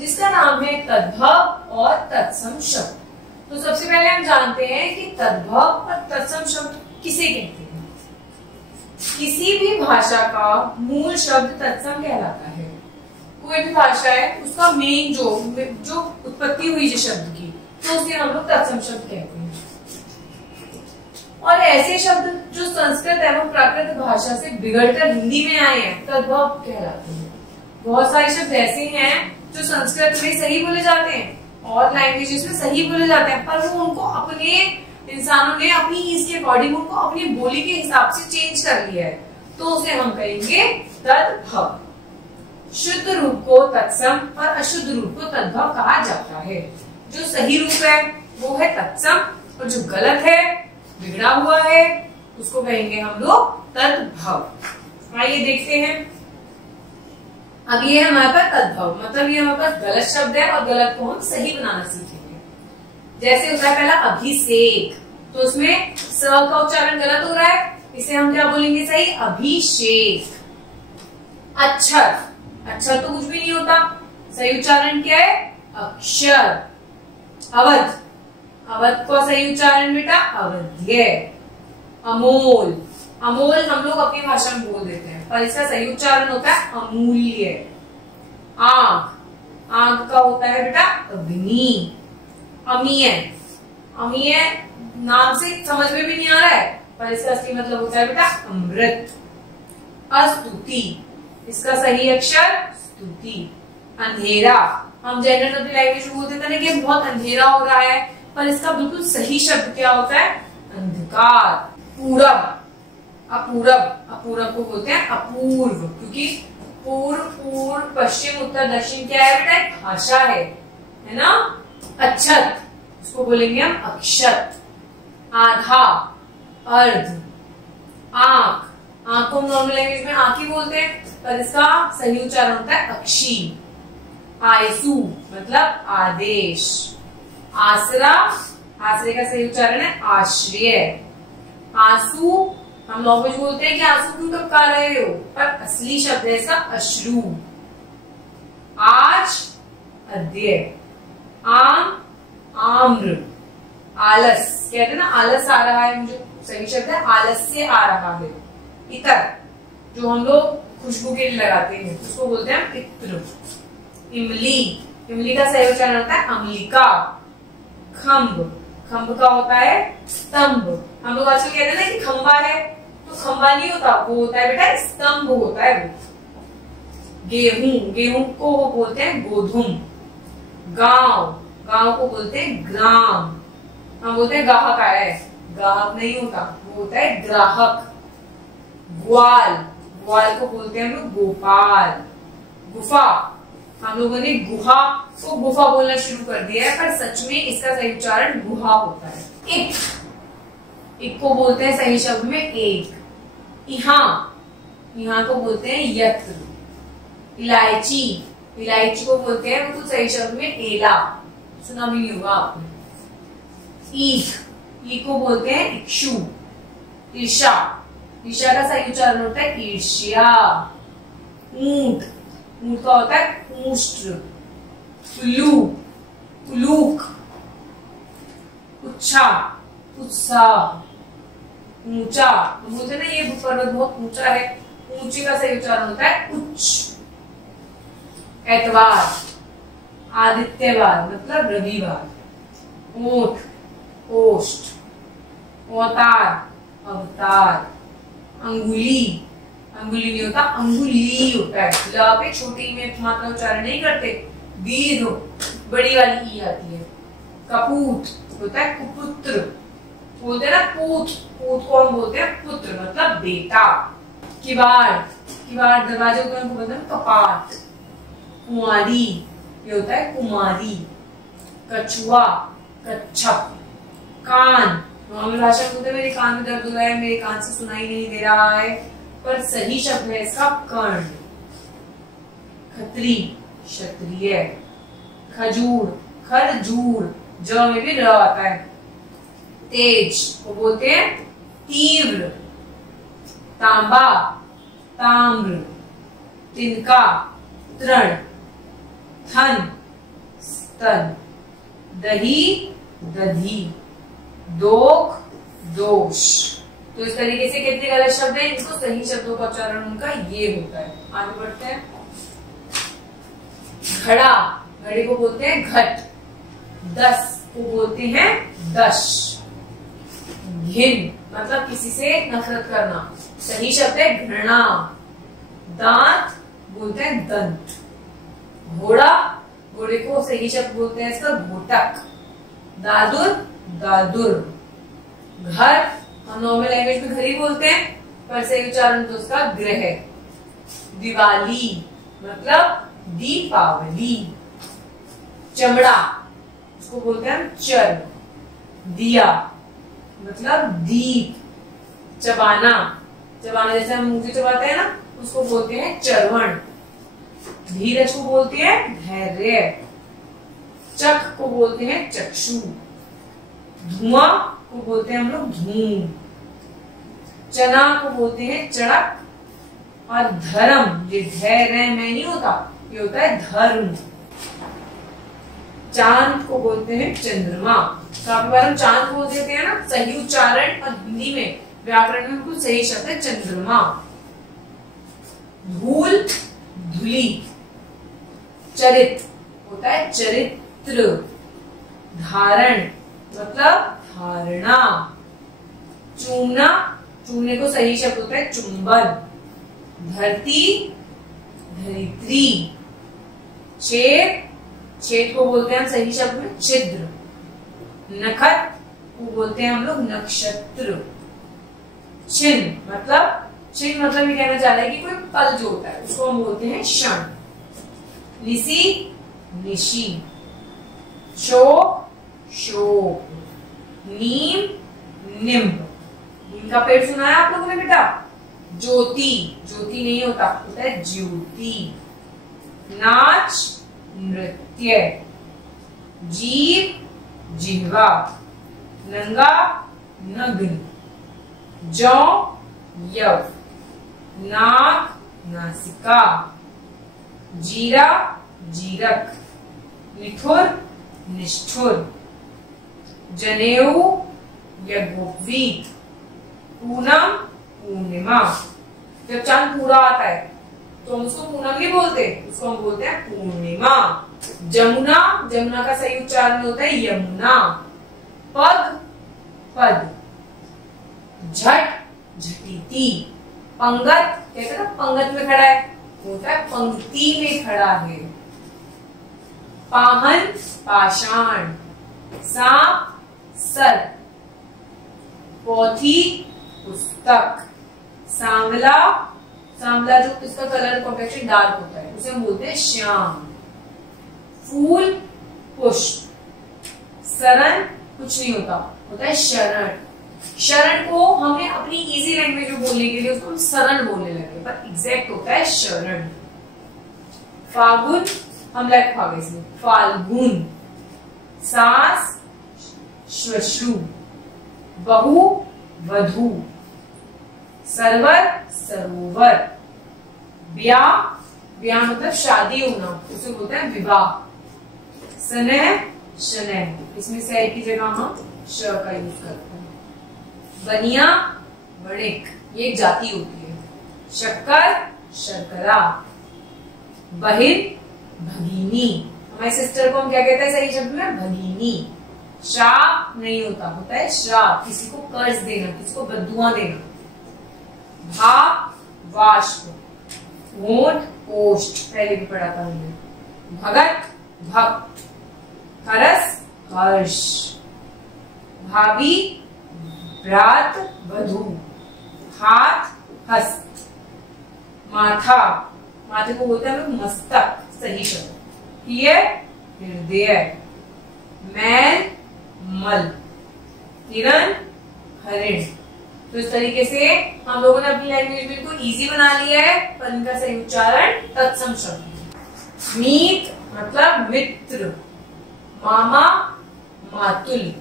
जिसका नाम है तद्भव और तत्सम शब्द। तो सबसे पहले हम जानते हैं कि तद्भव और तत्सम शब्द किसे कहते हैं। किसी भी भाषा का मूल शब्द तत्सम कहलाता है। कोई भी भाषा है उसका मेन जो उत्पत्ति हुई जिस शब्द की, तो उसे हम लोग तत्सम शब्द कहते हैं। और ऐसे शब्द जो संस्कृत एवं प्राकृत भाषा से बिगड़कर हिंदी में आए हैं तद्भव कहलाते हैं। बहुत सारे शब्द ऐसे हैं जो संस्कृत में सही बोले जाते हैं और लैंग्वेजेस में सही बोले जाते हैं, पर वो उनको अपने इंसानों ने अपनी ईज के अकॉर्डिंग उनको अपनी बोली के हिसाब से चेंज कर लिया है, तो उसे हम कहेंगे तद्भव। शुद्ध रूप को तत्सम और अशुद्ध रूप को तद्भव कहा जाता है। जो सही रूप है वो है तत्सम और जो गलत है, बिगड़ा हुआ है, उसको कहेंगे हम लोग तद्भव। आइए देखते हैं। अब ये हमारे पास तद्भव, मतलब ये हमारे पास गलत शब्द है और गलत को हम सही बनाना सीखेंगे। जैसे होता है पहला अभिषेक, तो उसमें स का उच्चारण गलत हो रहा है, इसे हम क्या बोलेंगे सही, अभिषेक। अक्षर, अक्षर तो कुछ भी नहीं होता, सही उच्चारण क्या है, अक्षर। अवध, अवध का सही उच्चारण बेटा अवध्य। अमोल, अमोल हम लोग अपनी भाषा में बोल देते हैं, पर इसका सही उच्चारण होता है अमूल्य। आग, आग का होता है बेटा अग्नि। अमीय, अमीय नाम से समझ में भी नहीं आ रहा है, पर इसका असली मतलब होता है बेटा अमृत। अस्तुति, इसका सही अक्षर स्तुति। अंधेरा, हम जनरल लैंग्वेज में बोलते थे ना कि बहुत अंधेरा हो रहा है, पर इसका बिल्कुल सही शब्द क्या होता है, अंधकार। पूरब, अपूरब, अपूरब को बोलते हैं अपूर्व, क्योंकि पूर्व, पूर्व, पश्चिम, उत्तर, दक्षिण क्या है बेटा, एक भाषा है ना। अच्छत, उसको बोलेंगे हम अक्षत। आधा, अर्ध। आंख, आंख को हम नॉर्मल लैंग्वेज में आंख ही बोलते हैं, पर इसका सही उच्चारण होता है अक्षी। आयसु मतलब आदेश। आसरा, आश्रय का सही उच्चारण है आश्रय। आंसू, हम लॉन्ग्वेज बोलते हैं कि आंसू क्यों टपका रहे हो, पर असली शब्द है इसका अश्रु। आज, अद्य। आम, आम्र। आलस, कहते हैं ना आलस आ रहा है, मुझे सही शब्द है आलस्य आ रहा है। इतर, जो हम लोग खुशबू के लिए लगाते हैं उसको बोलते हैं इत्र। इमली, इमली का सही उच्चारण होता है अम्लिका। खम्भ, खम्भ का होता है स्तंभ। हम लोग आजकल कहते हैं ना कि खंबा है, तो खंबा नहीं होता, वो होता है बेटा स्तंभ होता है वो। गेहूं, गेहूं को वो बोलते हैं गोधुम। गांव, गांव को बोलते हैं ग्राम। हम बोलते हैं गाहक आया है, गाहक नहीं होता, वो होता है ग्राहक। ग्वाल, ग्वाल को बोलते हैं हम लोग गोपाल। गुफा, हम लोगों ने गुहा को गुफा बोलना शुरू कर दिया है, पर सच में इसका सही उच्चारण गुहा होता है। एक, एक को बोलते हैं सही शब्द में एक। यहाँ, यहाँ को बोलते हैं यत्र। इलायची, इलायची को बोलते हैं बिल्कुल सही शब्द में एला, सुना भी नहीं होगा आपने। ईख, ईख को बोलते हैं इक्षु। ईर्षा, ईर्षा का सही उच्चारण होता है ईर्ष्या। ऊंट, ऊंट का होता है ऊष्ट्र। उल्लू, उलूक। उच्छा, उत्साह। ऊंचा, हम बोलते हैं ना ये पर्वत बहुत ऊंचा है, ऊंचे का सही उच्चारण होता है उच्च। एतवार, आदित्यवार मतलब रविवार। ओठ, ओष्ठ। अवतार, अवतार। अंगुली, अंगुली नहीं होता अंगुली होता है, ल पे छोटी में मात्रा उच्चारण नहीं करते, दीर्घ बड़ी वाली ई आती है। कपूत होता है कुपुत्र, बोलते हैं ना पूत, पूत को हम बोलते हैं पुत्र मतलब बेटा। किवाड़, किवाड़ दरवाजे को हम बोलते हैं कपाट। कुंवारी, ये होता है कुमारी। कछुआ, कच्छप। कान, नॉर्मल भाषा में बोलते हैं मेरे कान में दर्द हो रहा है, मेरे कान से सुनाई नहीं दे रहा है, पर सही शब्द है इसका कर्ण। खत्री, क्षत्रिय। खजूर, खरजूर, ज में भी र आता है। तेज को बोलते हैं तीव्र। तांबा, ताम्र। तिनका, तृण। थन, तन, दही दधी, दोख दोष। तो इस तरीके से कितने गलत शब्द हैं, इनको सही शब्दों का उच्चारण उनका ये होता है। आगे बढ़ते हैं। घड़ा, घड़े को बोलते हैं घट। दस को बोलते हैं दश। घिन मतलब किसी से नफरत करना, सही शब्द है घृणा। दांत बोलते हैं दंत। घोड़ा, घोड़े को सही शब्द बोलते हैं इसका घोटक। दादुर, दादुर। घर हम नॉर्मल लैंग्वेज में घर ही बोलते हैं, पर सही उच्चारण तो उसका गृह। दिवाली मतलब दीपावली। चमड़ा, इसको बोलते हैं चर्म। दिया मतलब दीप। चबाना, चबाना जैसे हम मुंह से चबाते हैं ना, उसको बोलते हैं चरवण। धीरज को बोलते हैं धैर्य। चख को बोलते हैं चक्षु। धुआं को बोलते हैं हम लोग धूम। चना को बोलते हैं चणक। और धर्म, ये धैर्य में नहीं होता, ये होता है धर्म। चांद को बोलते हैं चंद्रमा। काफी बार हम चांद बोल देते हैं ना, सही उच्चारण और हिंदी में व्याकरण में बिल्कुल सही शब्द है चंद्रमा। धूल धुली। चरित होता है चरित्र। धारण मतलब धारणा। चूमना, चूमने को सही शब्द होता है चुंबन। धरती धरित्री। छेद, छेद को बोलते हैं हम सही शब्द में छिद्र। नखत को बोलते हैं हम लोग नक्षत्र। छिन्न मतलब, छिन्न मतलब ये कहना चाह रहा है कि कोई पल जो होता है उसको हम बोलते हैं क्षण। निसी निशी। शोक शोक। नीम निम्ब। नीम का पेड़ सुना है आप लोगों ने बेटा? ज्योति, ज्योति नहीं होता, होता है ज्योति। नाच नृत्य। जीव जिह्वा। नंगा नग्न। जौ यव। नाक नासिका। जीरा जीरक। निठुर निष्ठुर। जनेऊ यज्ञोपवीत। पूनम पूर्णिमा। जब चांद पूरा आता है तो हम उसको पूनम नहीं बोलते, उसको हम बोलते हैं पूर्णिमा। जमुना, जमुना का सही उच्चारण होता है यमुना। पग पद। झट झटिति। पंगत, कहते हैं ना पंगत में खड़ा है, होता है पंक्ति में खड़ा है। पाहन पाषाण। सांप सर्प। पोथी पुस्तक। सांवला, सांवला जो इसका कलर कॉम्प्लेक्शन डार्क होता है उसे हम बोलते हैं श्याम। फूल पुष्प। शरण कुछ नहीं होता, होता है शरण। शरण को हमने अपनी इजी लैंग्वेज में बोलने के लिए उसको हम शरण बोलने लगे, पर एग्जैक्ट होता है शरण। फागुन, हम लाइक फाग इसमें फाल्गुन। सास श्वश्रु। बहु वधू। सरवर सरोवर। ब्याह, ब्याह मतलब शादी होना, उसे बोलते हैं विवाह। स्नेह शनह, इसमें से की जगह हम श का यूज करते हैं। बनिया बणिक, ये एक जाति होती है। शक्कर शर्करा। बहिन भगिनी, हमारी सिस्टर को हम क्या कहते हैं सही शब्द में? भगिनी। श्राप नहीं होता, होता है श्राप, किसी को कर्ज देना, किसी को बद्दुआ देना। भाप वाष्प। होठ ओष्ठ, पहले भी पढ़ा था हमने। भगत भक्त। हरस हर्ष। भाभी भ्रात वधू। हाथ हस्त। माथा, माथे को बोलते हैं हम लोग मस्तक, सही शब्द। हृदय। मैल मल। हिरण हरिण। तो इस तरीके से हम लोगों ने अपनी लैंग्वेज में इनको इजी बना लिया है, पर इनका सही उच्चारण तत्सम शब्द। मीत मतलब मित्र। मामा मातुल।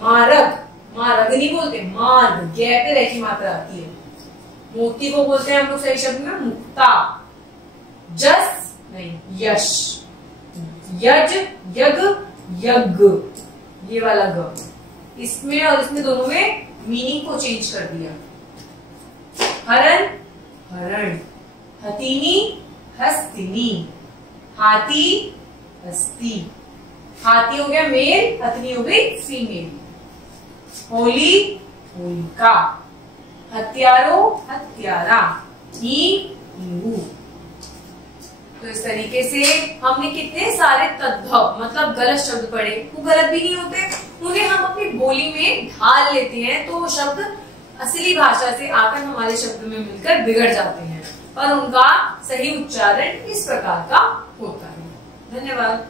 मार्ग, मार्ग नहीं बोलते, मार्ग, गै पे रह की मात्रा आती है। मोती को बोलते हैं हम लोग सही शब्द में मुक्ता। जस नहीं यश। यज, यग, यज्ञ, ये वाला ग, इसमें और इसमें दोनों में मीनिंग को चेंज कर दिया। हरण, हरण, हथिनी, हस्तिनी, हाथी, हस्ती, हाथी हो गया मेल, हथिनी हो गई फीमेल। होली, होलिका, हत्यारो, हत्यारा, हींगू। तो इस तरीके से हमने कितने सारे तद्भव मतलब गलत शब्द पढ़े, वो गलत भी नहीं होते, उन्हें हम अपनी बोली में ढाल लेते हैं तो वो शब्द असली भाषा से आकर हमारे शब्द में मिलकर बिगड़ जाते हैं, पर उनका सही उच्चारण इस प्रकार का होता है। धन्यवाद।